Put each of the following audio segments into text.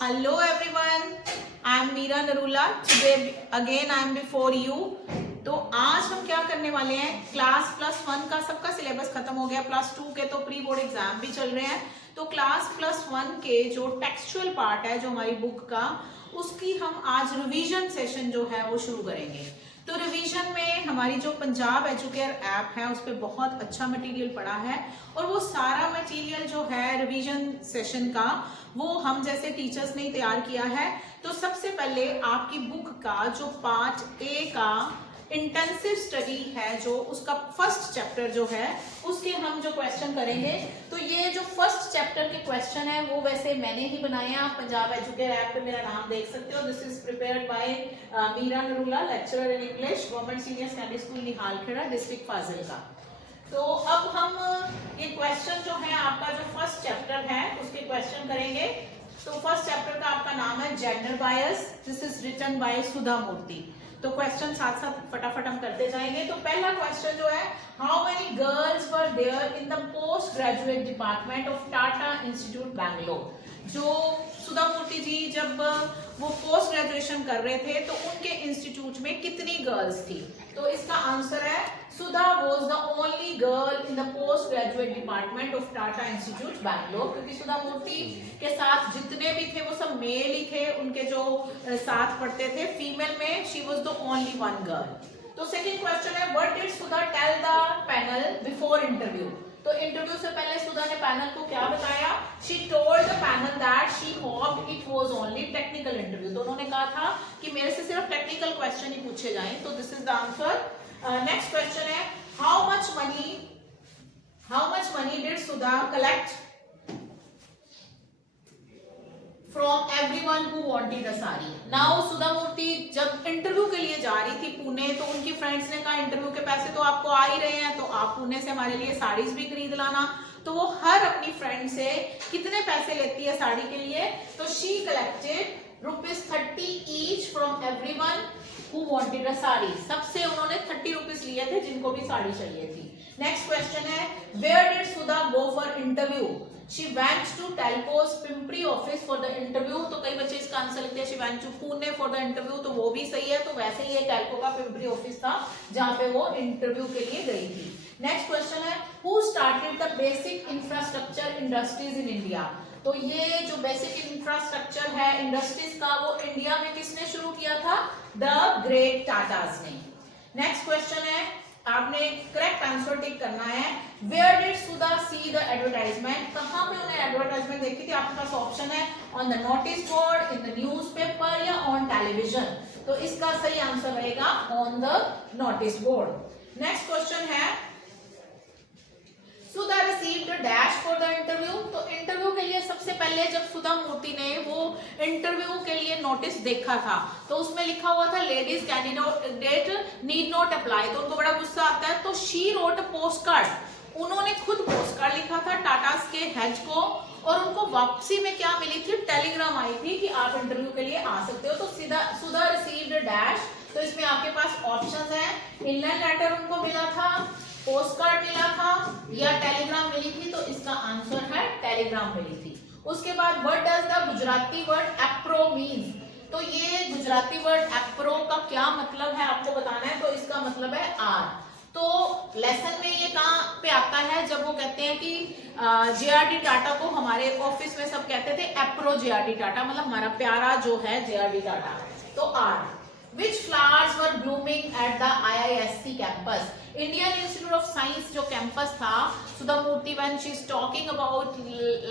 Hello everyone, I am Meera Narula. Today again I am before you. तो आज हम क्या करने वाले हैं, क्लास प्लस वन का सबका सिलेबस खत्म हो गया, प्लस टू के तो प्री बोर्ड एग्जाम भी चल रहे हैं। तो क्लास प्लस वन के जो टेक्सचुअल पार्ट है जो हमारी बुक का, उसकी हम आज रिवीजन सेशन जो है वो शुरू करेंगे। तो रिवीजन में हमारी जो पंजाब एजुकेयर ऐप है उस पर बहुत अच्छा मटेरियल पड़ा है और वो सारा मटेरियल जो है रिवीजन सेशन का वो हम जैसे टीचर्स ने तैयार किया है। तो सबसे पहले आपकी बुक का जो पार्ट ए का इंटेंसिव स्टडी है, जो उसका फर्स्ट चैप्टर जो है उसके हम जो क्वेश्चन करेंगे। तो ये जो फर्स्ट चैप्टर के क्वेश्चन है वो वैसे मैंने ही बनाए हैं, आप पंजाब एजुकेयर ऐप पे मेरा नाम देख सकते हो। This is prepared by Meera Narula, lecturer in English, government senior secondary school Nihalkheda, district Fazilka. तो अब हम ये क्वेश्चन जो है आपका जो फर्स्ट चैप्टर है उसके क्वेश्चन करेंगे। तो फर्स्ट चैप्टर का आपका नाम है gender bias. This is written by Sudha Murthy. तो क्वेश्चन साथ साथ फटाफट हम करते जाएंगे। तो पहला क्वेश्चन जो है, how many girls were there in the post graduate department of Tata institute Bangalore. जो सुधा मूर्ति जी जब वो पोस्ट ग्रेजुएशन कर रहे थे तो उनके इंस्टीट्यूट में कितनी गर्ल्स थी। तो इसका आंसर है Sudha was the only girl in the post graduate department of Tata institute Bangalore, क्योंकि सुधा मूर्ति के साथ जितने भी थे वो सब मेल ही थे, उनके जो साथ पढ़ते थे फीमेल में she was the only one girl. तो सेकंड क्वेश्चन है, what did Sudha tell the panel before interview. तो इंटरव्यू से पहले सुधा ने पैनल को क्या बताया, she told the panel that she hoped it was only technical interview. तो उन्होंने कहा था कि मेरे से सिर्फ टेक्निकल क्वेश्चन ही पूछे जाएं। तो this is the answer. Next question है, how much money did Sudha collect from everyone who wanted a sari. Now Sudha Murthy जब इंटरव्यू के लिए जा रही थी पुणे, तो उनकी फ्रेंड्स ने कहा इंटरव्यू के पैसे तो आपको आ ही रहे हैं, तो आप पुणे से हमारे लिए साड़ीज भी खरीद लाना। तो वो हर अपनी फ्रेंड से कितने पैसे लेती है साड़ी के लिए, तो she collected ₹30 each from everyone who wanted a sari. सबसे उन्होंने 30 रुपीज लिए थे जिनको भी साड़ी चाहिए थी। नेक्स्ट क्वेश्चन है, where did Sudha go for interview. She went to Telco's Pimpri office for the interview। तो कई बच्चे इसका आंसर लिखते हैं she went to Pune for the interview, तो वो भी सही है। तो वैसे ही ये टेल्को का पिंपरी ऑफिस था जहां पे वो इंटरव्यू के लिए गई थी। नेक्स्ट क्वेश्चन है, who started the basic infrastructure industries in India। तो ये जो बेसिक इंफ्रास्ट्रक्चर है इंडस्ट्रीज का वो इंडिया में किसने शुरू किया था, द ग्रेट टाटाज ने। नेक्स्ट क्वेश्चन है, आपने करेक्ट आंसर टिक करना है, where did Sudha see the advertisement. कहां पे उन्हें एडवर्टाइजमेंट देखी थी। आपके पास ऑप्शन है on the notice board, in the newspaper या ऑन टेलीविजन। तो इसका सही आंसर रहेगा on the notice board. Next question है, Sudha received dash for the interview. तो इंटरव्यू के लिए सबसे पहले जब सुधा मूर्ति ने वो इंटरव्यू के लिए नोटिस देखा था तो उसमें लिखा हुआ था ladies candidate need not apply. तो उनको बड़ा गुस्सा आता है, तो she wrote a post card. उन्होंने खुद पोस्ट कार्ड लिखा था टाटास के हेड को और उनको वापसी में क्या मिली थी, टेलीग्राम आई थी कि आप इंटरव्यू के लिए आ सकते हो। तो सुधा रिसीव्ड डैश। तो इसमें आपके पास ऑप्शंस हैं, इनलाइन लेटर उनको मिला था, पोस्ट कार्ड मिला था या टेलीग्राम मिली थी। तो इसका आंसर है टेलीग्राम मिली थी। उसके बाद what does the Gujarati word appro mean. तो ये गुजराती वर्ड एप्रो का क्या मतलब है आपको बताना है। तो इसका मतलब है आर। तो लेसन में ये कहाँ पे आता है, जब वो कहते हैं कि जेआरडी टाटा को हमारे ऑफिस में सब कहते थे एप्रो जेआरडी टाटा, मतलब हमारा प्यारा जो है जेआरडी टाटा। तो are. Which flowers were blooming at the IISc campus? Indian Institute of Science जो कैंपस था, सुधा मूर्ति when she is talking about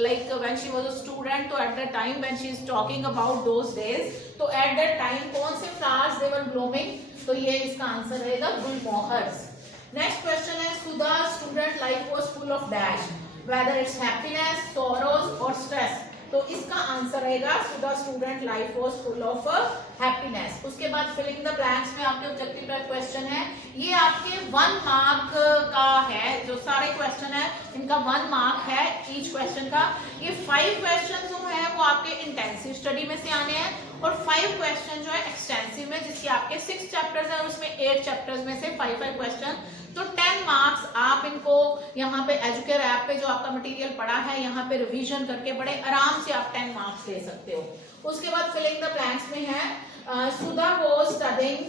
like when she was a student, तो at that time when she is talking about those days, तो at that time कौन से flowers they were blooming। तो ये इसका answer रहेगा गुलमोहर्स। नेक्स्ट क्वेश्चन है, Sudha student life was full of dash, whether it's happiness, sorrows or stress। तो इसका आंसर रहेगा Sudha student life was full of happiness. उसके बाद फिलिंग द ब्लैंक्स में आपके ऑब्जेक्टिव टाइप क्वेश्चन है, ये आपके 1 मार्क का है। जो सारे क्वेश्चन है इनका 1 मार्क है ईच क्वेश्चन का। ये 5 क्वेश्चन जो है वो आपके इंटेंसिव स्टडी में से आने हैं और 5 क्वेश्चन जो है एक्सटेंसिव में, जिसके आपके 6 चैप्टर्स हैं और उसमें 8 चैप्टर्स में से 5 क्वेश्चन तो 10 मार्क्स आप इनको यहाँ पे एजुकेयर ऐप पे जो आपका मटेरियल पड़ा है यहाँ पे रिवीजन करके बड़े आराम से आप 10 मार्क्स ले सकते हो। उसके बाद फिलिंग द ब्लैंक्स में है Sudha was studying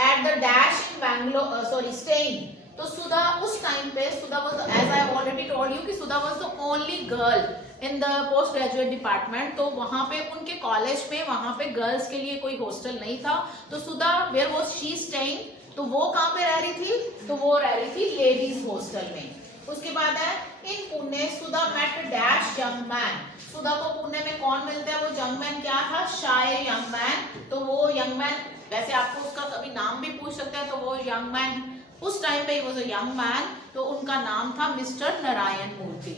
at the dash in Bangalore staying. तो सुधा उस टाइम पे Sudha was, as I already told you कि Sudha was the only girl in the post graduate department. तो वहां पे उनके कॉलेज में वहां पे गर्ल्स के लिए कोई हॉस्टल नहीं था। तो सुधा वेयर वाज शी स्टेइंग, तो वो कहाँ पे रह रही थी, तो वो रह रही थी लेडीज हॉस्टल में। उसके बाद है इन पुणे सुधा मेट डैश यंग मैन। सुधा को पुणे में कौन मिलता है, वो यंग मैन क्या था, शाय यंग मैन। तो वो यंग मैन, वैसे आपको उसका कभी नाम भी पूछ सकते हैं, तो वो यंग मैन उस टाइम पे वो यंग मैन, तो उनका नाम था मिस्टर नारायण मूर्ति।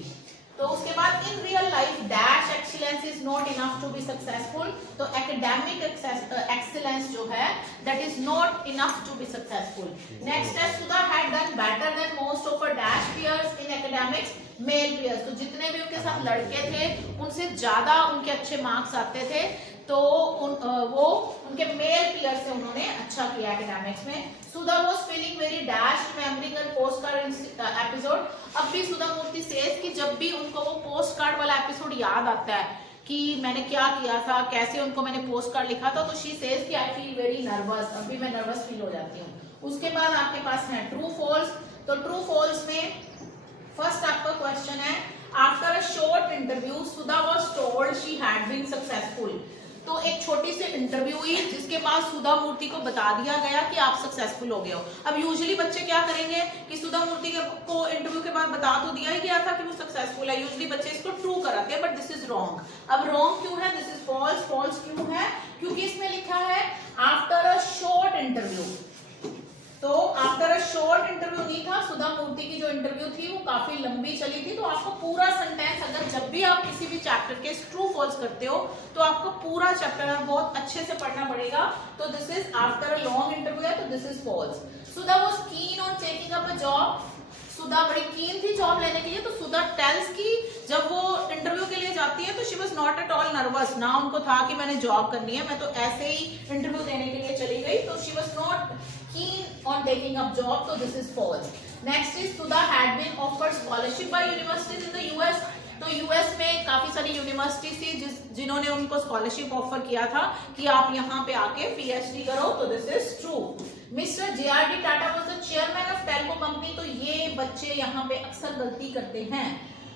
तो उसके बाद in real life dash excellence is not enough to be successful. तो एकेडमिक एक्सीलेंस जो है that is not enough to be successful. Next है Sudha had done better than most of her dash peers in academics male peers. तो जितने भी उनके साथ लड़के थे उनसे ज्यादा उनके अच्छे मार्क्स आते थे। तो वो उनके मेल पीयर से उन्होंने अच्छा किया एकेडमिक्स में। Sudha was feeling very dash remembering her post card episode. अब भी सुधा मूर्ति सेज कि जब भी उनको वो पोस्ट कार्ड वाला एपिसोड याद आता है कि मैंने क्या किया था, कैसे उनको मैंने पोस्ट कार्ड लिखा था, तो शी सेज कि आई फील वेरी नर्वस, अभी मैं नर्वस फील हो जाती हूँ। उसके बाद आपके पास है ट्रू फॉल्स। तो ट्रू फॉल्स में फर्स्ट आपका क्वेश्चन है after a short interview Sudha was told she had been successful. तो एक छोटी सी इंटरव्यू हुई जिसके बाद सुधा मूर्ति को बता दिया गया कि आप सक्सेसफुल हो गए हो। अब यूजुअली बच्चे क्या करेंगे कि सुधा मूर्ति को इंटरव्यू के बाद बता तो दिया ही गया था कि वो सक्सेसफुल है, यूजुअली बच्चे इसको ट्रू कराते हैं, बट दिस इज रॉन्ग। अब रॉन्ग क्यों है, दिस इज फॉल्स। फॉल्स क्यों है, क्योंकि इसमें लिखा है आफ्टर अ शॉर्ट इंटरव्यू। तो आफ्टर अ शॉर्ट इंटरव्यू नहीं था, सुधा मूर्ति की जो इंटरव्यू थी वो काफी लंबी चली थी। तो आपको पूरा सेंटेंस, अगर जब भी आप किसी भी चैप्टर के ट्रू फॉल्स करते हो तो आपको पूरा चैप्टर बहुत अच्छे से पढ़ना पड़ेगा। तो this is after a long interview है, तो this is false. Sudha was keen on taking up a job. Sudha बड़ी कीन थी जॉब लेने के लिए। तो सुधा टेल्स की जब वो इंटरव्यू के लिए जाती है तो she was not at all nervous. ना उनको था कि मैंने जॉब करनी है, मैं तो ऐसे ही इंटरव्यू देने के लिए चली गई। तो she was not keen on taking up job, so this is false. Next is Sudha had been offered scholarship by universities in the US. तो यूएस में काफी सारी यूनिवर्सिटी थी जिन्होंने उनको स्कॉलरशिप ऑफर किया था कि आप यहाँ पे आके पीएचडी करो। तो this is true. Mister JRD Tata was the chairman of Telco company. तो ये बच्चे यहाँ पे अक्सर गलती करते हैं।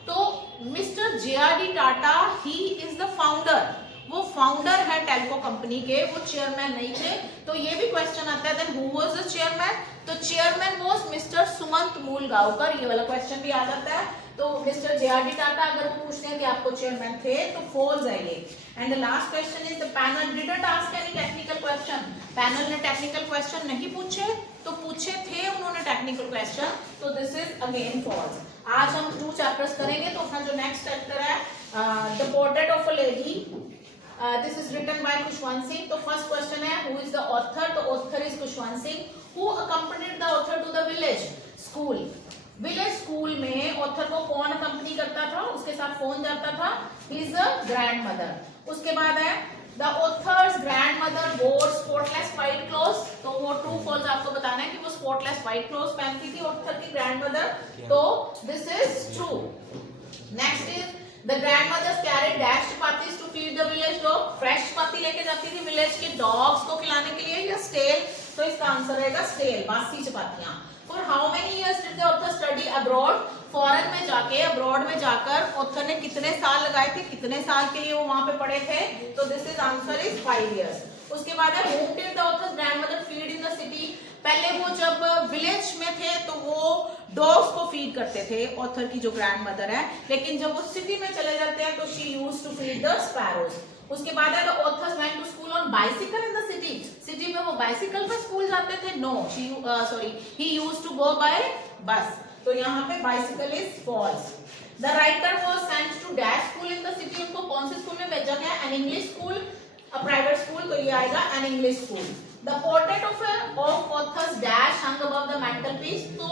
तो mister JRD Tata he is the founder, वो फाउंडर है टेल्को कंपनी के, वो चेयरमैन नहीं थे। तो ये भी क्वेश्चन आता है then who was the chairman. तो chairman was mister Sumant Moolgaokar, ये वाला क्वेश्चन भी आ जाता है। तो मिस्टर जेआरडी टाटा अगर वो पूछते हैं कि आपको चेयरमैन थे तो फॉल्स है ये। And the last question is the panel didn't ask any technical question. Panel ने टेक्निकल क्वेश्चन नहीं पूछे, तो पूछे थे उन्होंने टेक्निकल क्वेश्चन, तो दिस इज अगेन फॉल्स। आज हम 2 चैप्टर्स करेंगे। तो अपना जो नेक्स्ट चैप्टर है the portrait of a lady, this is written by Khushwant Singh. तो फर्स्ट क्वेश्चन है who is the author। तो author is Khushwant Singh. who accompanied the author to the village school। Village school में ऑथर को कौन अकम्पनी करता था, उसके साथ कौन जाता था, हिज ग्रैंड मदर। उसके बाद है द ऑथर्स ग्रैंड मदर वोर स्पॉटलेस व्हाइट क्लोथ्स। तो वो ट्रू फॉल्स आपको बताना है कि वो स्पॉटलेस व्हाइट क्लोथ्स पहनती थी ऑथर की ग्रैंड मदर। तो this is true. Next is the grandmothers carried dash chapatis to feed the village dog. Fresh chapati लेके जाती थी विलेज के डॉग्स को खिलाने के लिए, या स्टेल। तो इसका आंसर रहेगा स्टेल, बासी चपातियां। For how many years did the author study abroad. Foreign में जाके, अब्रॉड में जाकर ऑथर ने कितने साल लगाए थे, कितने साल के लिए वो वहां पे पढ़े थे। तो this is answer is 5 years. उसके बाद है whom did the author's grandmother feed in the city। पहले वो जब विलेज में थे तो वो डॉग्स को फीड करते थे ऑथर की जो ग्रैंड मदर है, लेकिन जब वो सिटी में चले जाते हैं तो she used to feed the sparrows. उसके बाद है the author's went to school on bicycle in the city. City में वो बाइसिकल पर स्कूल जाते थे। No, he used to go by bus. तो यहाँ पे bicycle is false. The writer was sent to dash school in the city. उनको कौन से स्कूल में भेजा गया, an English school, a private private school, तो ये आएगा N English school. The portrait of authors dash hung above the mental peace. तो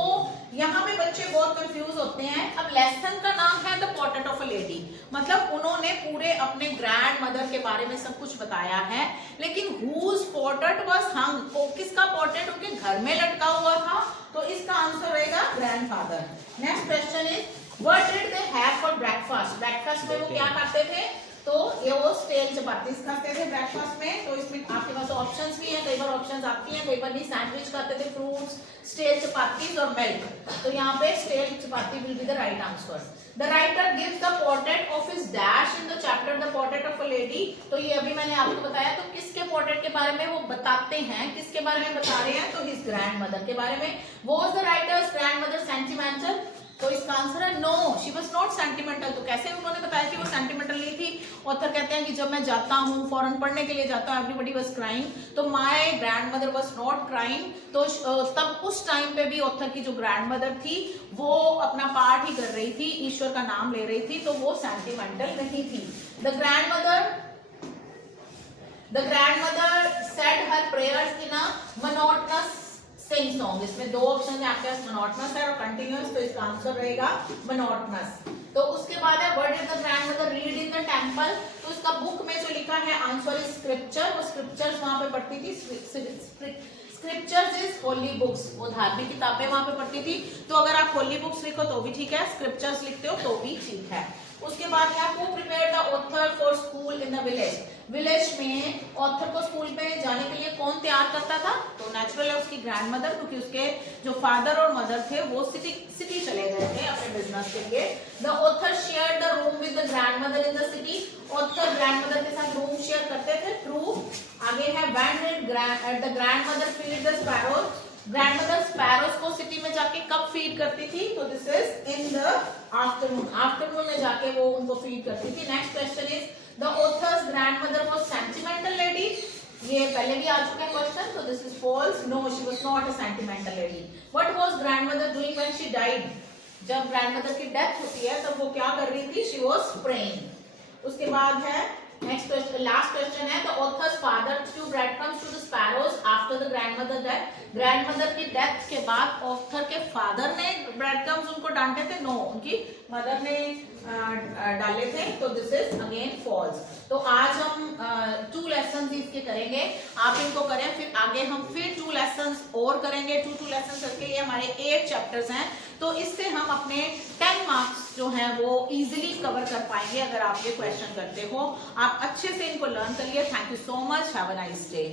यहाँ पे बच्चे बहुत कंफ्यूज होते हैं। अब लेसन का नाम है the portrait of a lady, मतलब उन्होंने पूरे अपने ग्रैंड मदर के बारे में सब कुछ बताया है, लेकिन हुज पोर्ट्रेट वाज हंग, किसका पोर्ट्रेट उनके घर में लटका हुआ था, तो इसका आंसर रहेगा grandfather. Next question is what did they have for breakfast. Breakfast में वो क्या करते थे, तो ये वो स्टेल चपाती खाते थे ब्रेकफास्ट में। तो इसमें आपके पास ऑप्शंस भी हैं, कई बार ऑप्शंस आती हैं, कई बार नहीं। सैंडविच खाते थे, फ्रूट्स, स्टेल चपाती और मिल्क। तो यहाँ पे stale chapati will be the right answer. The writer gives the portrait of his dash in the chapter the portrait of a lady. तो ये अभी मैंने आपको बताया, तो किसके पोर्ट्रेट के बारे में वो बताते हैं, किसके बारे में बता रहे हैं, तो हिज ग्रैंड मदर के बारे में। Was the writer's grandmother sentimental, तो इसका आंसर है no, she was not sentimental. तो कैसे उन्होंने बताया कि वो सेंटिमेंटल नहीं थी। ऑथर कहते हैं कि जब मैं जाता हूँ फॉरेन पढ़ने के लिए जाता हूँ, एवरीबॉडी वाज क्राइंग, तो my grand mother was not crying. तो तब उस टाइम पे भी ऑथर की जो ग्रैंड मदर थी वो अपना पाठ ही कर रही थी, ईश्वर का नाम ले रही थी, तो वो सेंटिमेंटल नहीं थी। The grandmother said her prayers in a monotonous sing song. इसमें दो ऑप्शन है आपके पास, मोनोटोनस है और कंटिन्यूअस, तो इसका आंसर रहेगा मोनोटोनस। तो उसके बाद है what did the grandmother read in the temple. तो इसका बुक में जो लिखा है आंसर इज स्क्रिप्चर। वो स्क्रिप्चर्स वहां पे पढ़ती थी, स्क्रिप्चर्स इज होली बुक्स, वो धार्मिक किताबें वहां पे पढ़ती थी। तो अगर आप होली बुक्स लिखो तो भी ठीक है, स्क्रिप्चर्स लिखते हो तो भी ठीक है। उसके बाद है who prepared the author for school in the village. Village में ऑथर को स्कूल में जाने के लिए कौन तैयार करता था, तो नेचुरल है उसकी ग्रैंडमदर, क्योंकि उसके जो फादर और मदर थे वो सिटी चले गए थे अपने बिजनेस के लिए। The author share the room with the grandmother in the city. Author grandmother के साथ रूम शेयर करते थे, ट्रू। आगे है when did the grandmother feed the sparrows. Grandmother sparrows को सिटी में जाके कब फीड करती थी, तो this is in the afternoon, afternoon में जाके वो उनको फीड करती थी। Next question is the author's grandmother was sentimental lady. ये पहले भी आ चुका है क्वेश्चन, तो this is false, no she was not a sentimental lady. What was grandmother doing when she died. जब ग्रैंडमदर की डेथ होती है तब वो क्या कर रही थी, शी वाज प्रेइंग। उसके बाद है नेक्स्ट क्वेश्चन, लास्ट क्वेश्चन है the author's father threw bread crumbs to the sparrows after the grandmother death. Grandmother की डेथ के बाद ऑथर के फादर ने ब्रेड क्रम्स उनको डांटे थे, नो उनकी मदर ने डाले थे, तो दिस इज अगेन फॉल्स। तो आज हम 2 लेसन इसके करेंगे, आप इनको करें, फिर आगे हम फिर 2 लेसन और करेंगे। 2 लेसन करके ये हमारे 8 चैप्टर्स हैं, तो इससे हम अपने 10 मार्क्स जो हैं वो इजीली कवर कर पाएंगे अगर आप ये क्वेश्चन करते हो। आप अच्छे से इनको लर्न करिए। Thank you so much, have a nice day.